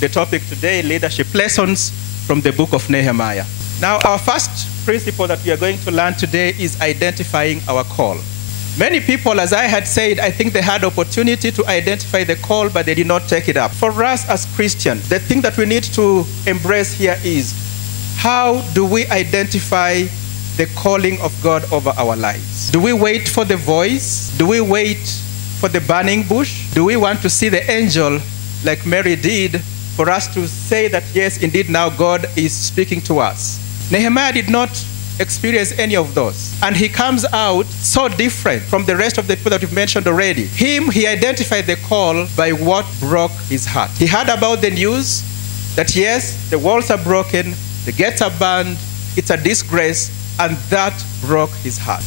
the topic today, leadership lessons from the book of Nehemiah. Now, our first principle that we are going to learn today is identifying our call. Many people, as I had said, I think they had opportunity to identify the call, but they did not take it up. For us as Christians, the thing that we need to embrace here is, how do we identify the calling of God over our lives? Do we wait for the voice? Do we wait for the burning bush? Do we want to see the angel like Mary did for us to say that, yes, indeed, now God is speaking to us? Nehemiah did not experience any of those. And he comes out so different from the rest of the people that we've mentioned already. He identified the call by what broke his heart. He heard about the news that, yes, the walls are broken, the gates are burned, it's a disgrace, and that broke his heart.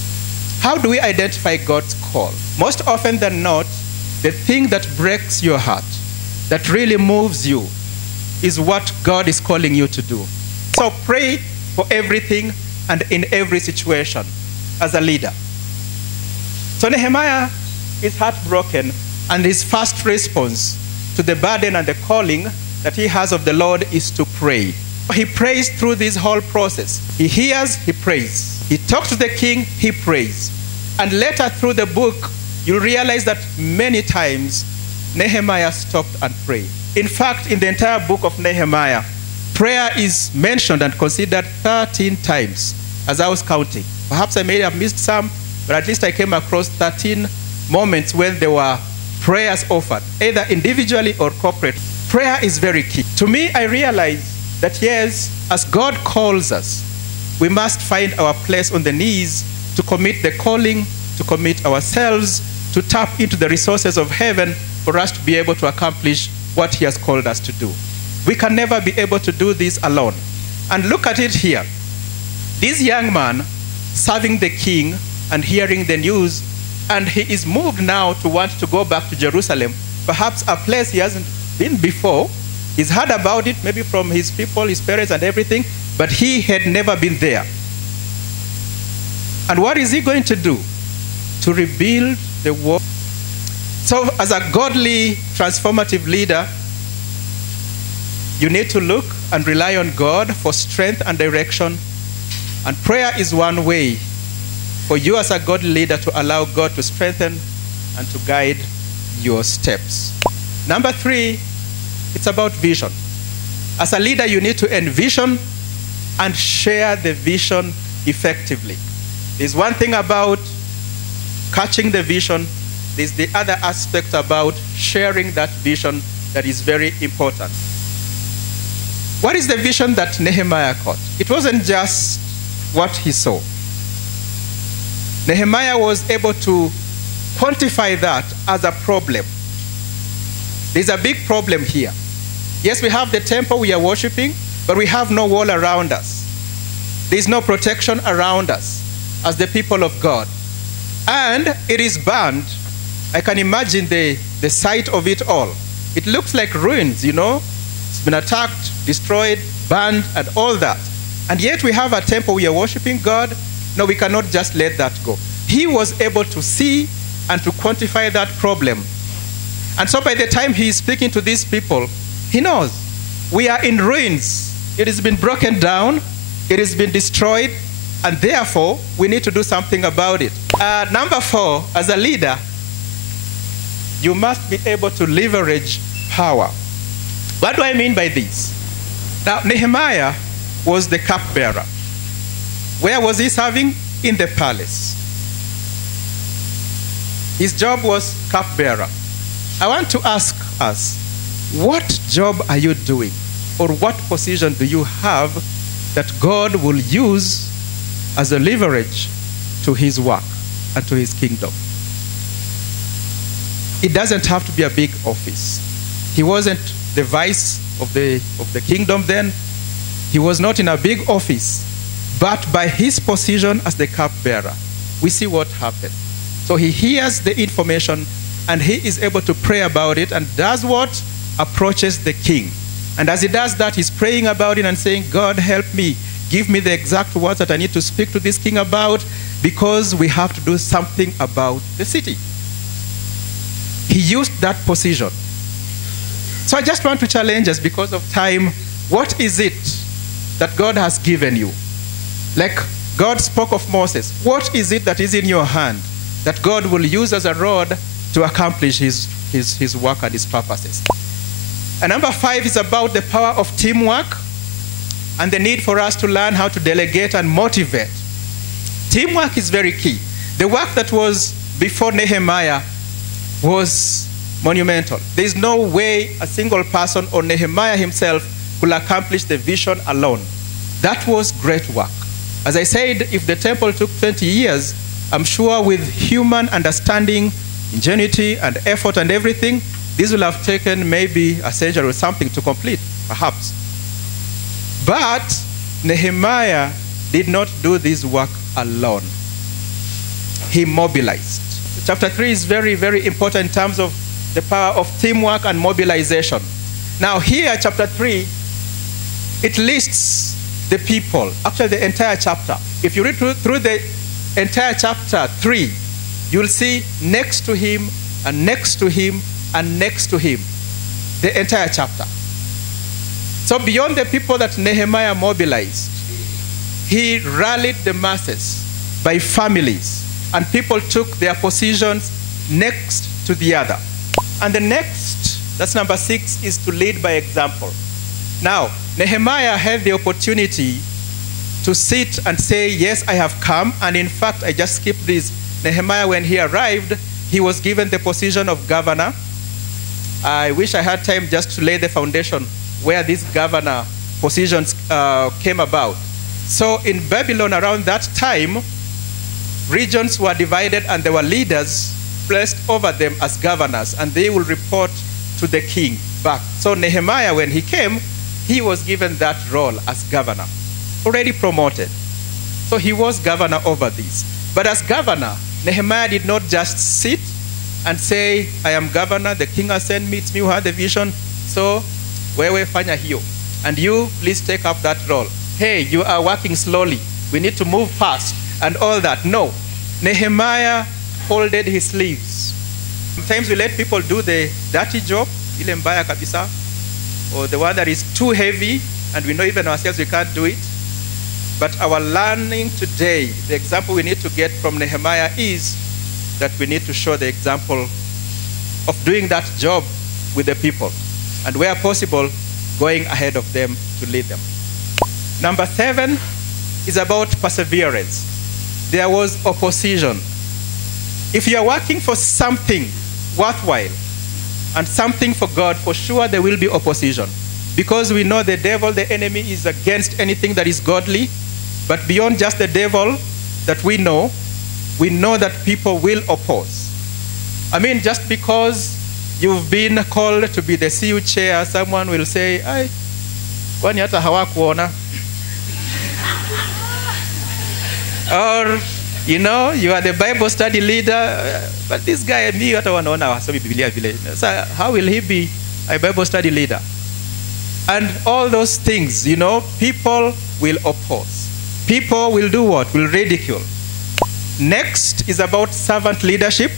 How do we identify God's call? Most often than not, the thing that breaks your heart, that really moves you, is what God is calling you to do. So pray for everything and in every situation as a leader. So Nehemiah is heartbroken, and his first response to the burden and the calling that he has of the Lord is to pray. He prays through this whole process. He hears, he prays. He talks to the king, he prays. And later through the book, you realize that many times Nehemiah stopped and prayed. In fact, in the entire book of Nehemiah, prayer is mentioned and considered 13 times, as I was counting. Perhaps I may have missed some, but at least I came across 13 moments when there were prayers offered, either individually or corporate. Prayer is very key. To me, I realize that, yes, as God calls us, we must find our place on the knees to commit the calling, to commit ourselves, to tap into the resources of heaven for us to be able to accomplish what he has called us to do. We can never be able to do this alone. And look at it here. This young man serving the king and hearing the news, and he is moved now to want to go back to Jerusalem, perhaps a place he hasn't been before. He's heard about it, maybe from his people, his parents and everything, but he had never been there. And what is he going to do? To rebuild the wall. So as a godly, transformative leader, you need to look and rely on God for strength and direction. And prayer is one way for you as a godly leader to allow God to strengthen and to guide your steps. Number 3, it's about vision. As a leader, you need to envision and share the vision effectively. There's one thing about catching the vision. There's the other aspect about sharing that vision that is very important. What is the vision that Nehemiah caught? It wasn't just what he saw. Nehemiah was able to quantify that as a problem. There's a big problem here. Yes, we have the temple we are worshiping, but we have no wall around us. There's no protection around us as the people of God. And it is burned. I can imagine the sight of it all. It looks like ruins, you know. It's been attacked, destroyed, burned, and all that. And yet we have a temple we are worshiping God. No, we cannot just let that go. He was able to see and to quantify that problem. And so by the time he is speaking to these people, he knows we are in ruins. It has been broken down. It has been destroyed. And therefore, we need to do something about it. Number 4, as a leader, you must be able to leverage power. What do I mean by this? Now, Nehemiah was the cupbearer. Where was he serving? In the palace. His job was cupbearer. I want to ask us, what job are you doing? Or what position do you have that God will use as a leverage to his work and to his kingdom? It doesn't have to be a big office. He wasn't the vice of the kingdom then. He was not in a big office. But by his position as the cupbearer, we see what happened. So he hears the information and he is able to pray about it and does what? Approaches the king. And as he does that, he's praying about it and saying, God, help me. Give me the exact words that I need to speak to this king about, because we have to do something about the city. He used that position So I just want to challenge us because of time. What is it that God has given you? Like God spoke of Moses. What is it that is in your hand that God will use as a rod to accomplish his work and his purposes? And number 5 is about the power of teamwork and the need for us to learn how to delegate and motivate. Teamwork is very key. The work that was before Nehemiah was monumental. There is no way a single person or Nehemiah himself could accomplish the vision alone. That was great work. As I said, if the temple took 20 years, I'm sure with human understanding, ingenuity, and effort and everything, this will have taken maybe a century or something to complete, perhaps. But Nehemiah did not do this work alone. He mobilized. Chapter 3 is very, very important in terms of the power of teamwork and mobilization. Now here, chapter 3, it lists the people, actually the entire chapter. If you read through the entire chapter 3, you'll see next to him and next to him and next to him, the entire chapter. So beyond the people that Nehemiah mobilized, he rallied the masses by families, and people took their positions next to the other. And the next, that's number 6, is to lead by example. Now, Nehemiah had the opportunity to sit and say, yes, I have come. And in fact, I just skipped this. Nehemiah, when he arrived, he was given the position of governor. I wish I had time just to lay the foundation where these governor positions came about. So in Babylon around that time, regions were divided and there were leaders placed over them as governors, and they will report to the king back. So Nehemiah, when he came, he was given that role as governor, already promoted. So he was governor over this. But as governor, Nehemiah did not just sit and say, I am governor, the king has sent me, it's me who had the vision, so wewe fanya hiyo. And you, please take up that role. Hey, you are working slowly. We need to move fast and all that. No. Nehemiah folded his sleeves. Sometimes we let people do the dirty job, ile mbaya kabisa, or the one that is too heavy, and we know even ourselves we can't do it. But our learning today, the example we need to get from Nehemiah is that we need to show the example of doing that job with the people, and where possible, going ahead of them to lead them. Number 7 is about perseverance. There was opposition. If you are working for something worthwhile and something for God, for sure there will be opposition. Because we know the devil, the enemy, is against anything that is godly. But beyond just the devil that we know that people will oppose. I mean, just because you've been called to be the CU chair, someone will say, "Ay, kwani hata hawakuona?" Or, you know, you are the Bible study leader, but this guy and me hata wanaona wasomi Biblia vile. So how will he be a Bible study leader? And all those things, you know, people will oppose. People will do what? Will ridicule. Next is about servant leadership.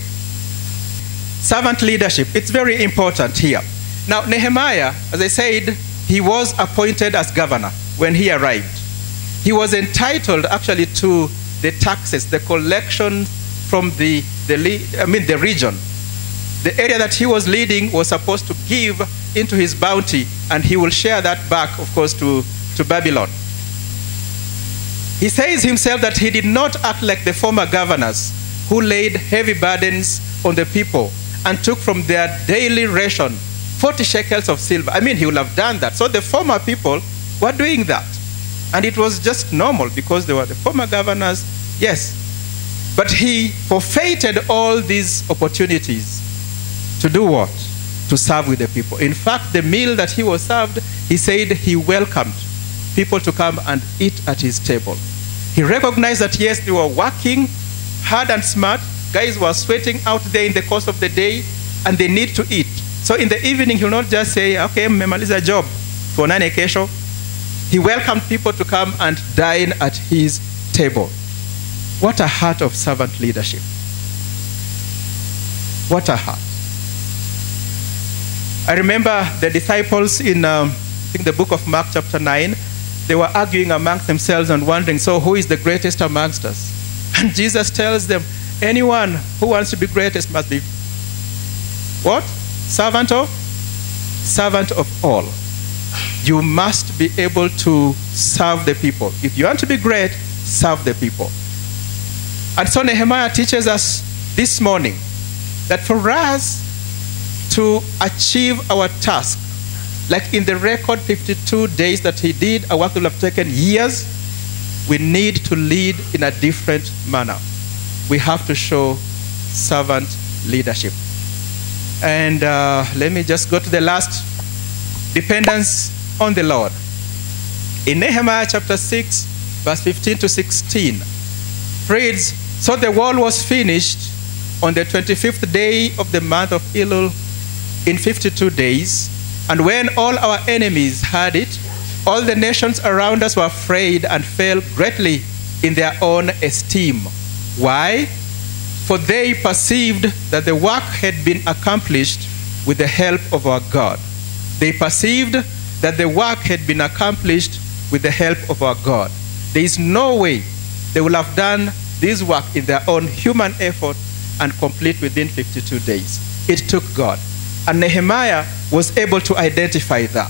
Servant leadership, it's very important here. Now, Nehemiah, as I said, he was appointed as governor when he arrived. He was entitled actually to the taxes, the collection from the region. The area that he was leading was supposed to give into his bounty, and he will share that back, of course, to Babylon. He says himself that he did not act like the former governors who laid heavy burdens on the people and took from their daily ration 40 shekels of silver. I mean, he would have done that. So the former people were doing that. And it was just normal because they were the former governors, yes. But he forfeited all these opportunities to do what? To serve with the people. In fact, the meal that he was served, he said he welcomed people to come and eat at his table. He recognized that, yes, they were working hard and smart. Guys were sweating out there in the course of the day, and they need to eat. So in the evening, he'll not just say, okay, mmemaliza job, tuonane kesho. He welcomed people to come and dine at his table. What a heart of servant leadership. What a heart. I remember the disciples in, I think, the book of Mark chapter 9, they were arguing amongst themselves and wondering, so who is the greatest amongst us? And Jesus tells them, anyone who wants to be greatest must be what? Servant of? Servant of all. You must be able to serve the people. If you want to be great, serve the people. And so Nehemiah teaches us this morning that for us to achieve our task, like in the record 52 days that he did, a work that will have taken years, we need to lead in a different manner. We have to show servant leadership. And let me just go to the last, dependence on the Lord. In Nehemiah chapter 6, verse 15 to 16, reads, so the wall was finished on the 25th day of the month of Elul in 52 days. And when all our enemies heard it, all the nations around us were afraid and fell greatly in their own esteem. Why? For they perceived that the work had been accomplished with the help of our God. They perceived that the work had been accomplished with the help of our God. There is no way they will have done this work in their own human effort and complete within 52 days. It took God. And Nehemiah was able to identify that.